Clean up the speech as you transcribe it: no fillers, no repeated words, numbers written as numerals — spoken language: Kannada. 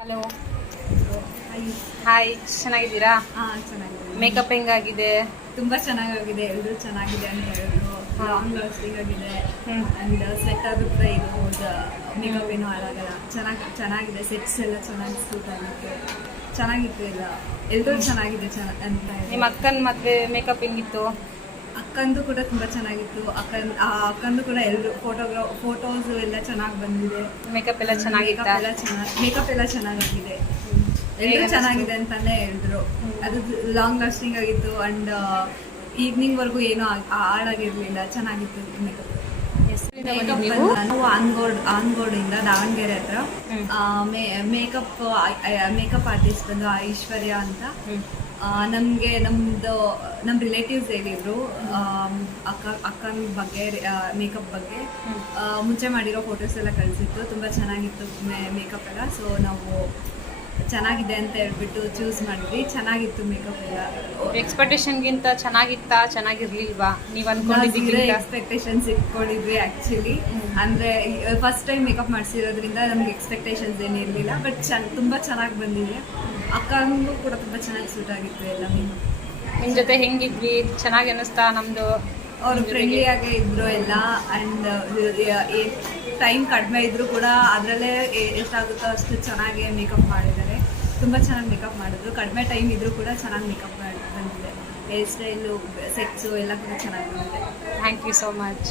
Hello hi. ಹಾಯ್, ಚೆನ್ನಾಗಿದ್ದೀರಾ? ಚೆನ್ನಾಗಿದೆ. ಮೇಕಪ್ ಹೆಂಗಾಗಿದೆ? ತುಂಬಾ ಚೆನ್ನಾಗಿದೆ. ಎಲ್ಲರೂ ಚೆನ್ನಾಗಿದೆ ಅಂತ ಹೇಳಿದ್ರು. ಲಾಂಗ್ ಲಾಸ್ಟಿಂಗ್ ಆಗಿದೆ ಅಂಡ್ ಸೆಟ್ ಆಗುತ್ತೆ. ಇದು ಮೇಕಪ್ ಏನೂ ಹಾಳಾಗಲ್ಲ. ಚೆನ್ನಾಗಿದೆ. ಸೆಟ್ಸ್ ಎಲ್ಲ ಚೆನ್ನಾಗಿ ಸೂಟ್ ಆಗುತ್ತೆ. ಚೆನ್ನಾಗಿತ್ತು ಎಲ್ಲ. ಎಲ್ಲರೂ ಚೆನ್ನಾಗಿದೆ ಅಂತ ಹೇಳಿದ್ರು. ನಿಮ್ಮ ಅಕ್ಕನ ಮದುವೆ ಮೇಕಪ್ ಹೆಂಗಿತ್ತು? ಅಕ್ಕಂದು ಕೂಡ ತುಂಬಾ ಚೆನ್ನಾಗಿತ್ತು. ಅಕ್ಕಂದು ಕೂಡ ಎಲ್ಲರೂ ಫೋಟೋಸ್ ಎಲ್ಲ ಚೆನ್ನಾಗಿ ಬಂದಿದೆ. ಮೇಕಪ್ ಎಲ್ಲ ಚೆನ್ನಾಗಿತ್ತಾ? ಮೇಕಪ್ ಎಲ್ಲ ಚೆನ್ನಾಗಿದೆ. ಎಲ್ಲರೂ ಚೆನ್ನಾಗಿದೆ ಅಂತಾನೆ ಹೇಳಿದ್ರು. ಅದು ಲಾಂಗ್ ಲಾಸ್ಟಿಂಗ್ ಆಗಿತ್ತು ಅಂಡ್ ಈವ್ನಿಂಗ್ ವರ್ಗು ಏನೂ ಹಾಳಾಗಿರ್ಲಿಲ್ಲ. ಚೆನ್ನಾಗಿತ್ತು ಮೇಕಪ್. ನೀವು ನಾವು ಆನ್ಗೋಡ್ ಇಂದ ದಾವಣಗೆರೆ ಹತ್ರ ಮೇಕಪ್ ಆರ್ಟಿಸ್ಟ್ ಬಂದು ಐಶ್ವರ್ಯ ಅಂತ. ನಮಗೆ ನಮ್ಮ ರಿಲೇಟಿವ್ಸ್ ಹೇಳಿದ್ರು ಅಕ್ಕನ ಬಗ್ಗೆ ಮೇಕಪ್ ಬಗ್ಗೆ ಮುಂಚೆ ಮಾಡಿರೋ ಫೋಟೋಸ್ ಎಲ್ಲ ಕಳಿಸಿತ್ತು. ತುಂಬ ಚೆನ್ನಾಗಿತ್ತು ಮೇಕಪ್ ಎಲ್ಲ. ಸೊ ನಾವು ಚೆನ್ನಾಗಿದೆ ಅಂತ ಹೇಳ್ಬಿಟ್ಟು ಚೂಸ್ ಮಾಡಿದ್ವಿ. ಚೆನ್ನಾಗಿತ್ತು ಮೇಕಪ್ ಎಲ್ಲ. ಎಕ್ಸ್ಪೆಕ್ಟೇಷನ್ಗಿಂತ ಚೆನ್ನಾಗಿರ್ಲಿಲ್ವಾ? ನೀವು ಅನ್ಕೊಂಡಿದ್ದೀರಿ? ಎಕ್ಸ್ಪೆಕ್ಟೇಷನ್ಸ್ ಇಟ್ಕೊಂಡಿದ್ವಿ ಆ್ಯಕ್ಚುಲಿ. ಅಂದರೆ ಫಸ್ಟ್ ಟೈಮ್ ಮೇಕಪ್ ಮಾಡಿಸಿರೋದ್ರಿಂದ ನಮ್ಗೆ ಎಕ್ಸ್ಪೆಕ್ಟೇಷನ್ಸ್ ಏನಿರಲಿಲ್ಲ. ಬಟ್ ತುಂಬ ಚೆನ್ನಾಗಿ ಬಂದಿದೆ. ಅಕ್ಕಂಗೂ ಕೂಡ ತುಂಬ ಚೆನ್ನಾಗಿ ಸೂಟ್ ಆಗಿತ್ತು ಎಲ್ಲ ಮೇಕಪ್. ನಿಮ್ಮ ಜೊತೆ ಹೆಂಗಿದ್ವಿ? ಚೆನ್ನಾಗಿ ಅನ್ನಿಸ್ತಾ ನಮ್ಮದು? ಅವರು ಫ್ರೆಂಡ್ಲಿಯಾಗೇ ಇದ್ರು ಎಲ್ಲ. ಆ್ಯಂಡ್ ಟೈಮ್ ಕಡಿಮೆ ಇದ್ದರೂ ಕೂಡ ಅದರಲ್ಲೇ ಎಷ್ಟಾಗುತ್ತೋ ಅಷ್ಟು ಚೆನ್ನಾಗಿ ಮೇಕಪ್ ಮಾಡಿದ್ದಾರೆ. ತುಂಬ ಚೆನ್ನಾಗಿ ಮೇಕಪ್ ಮಾಡಿದ್ರು. ಕಡಿಮೆ ಟೈಮ್ ಇದ್ದರೂ ಕೂಡ ಚೆನ್ನಾಗಿ ಮೇಕಪ್ ಬಂದಿದೆ. ಹೇರ್ ಸ್ಟೈಲು, ಸೆಟ್ಸು ಎಲ್ಲ ಕೂಡ ಚೆನ್ನಾಗಿ ಬಂದಿದೆ. Thank you so much.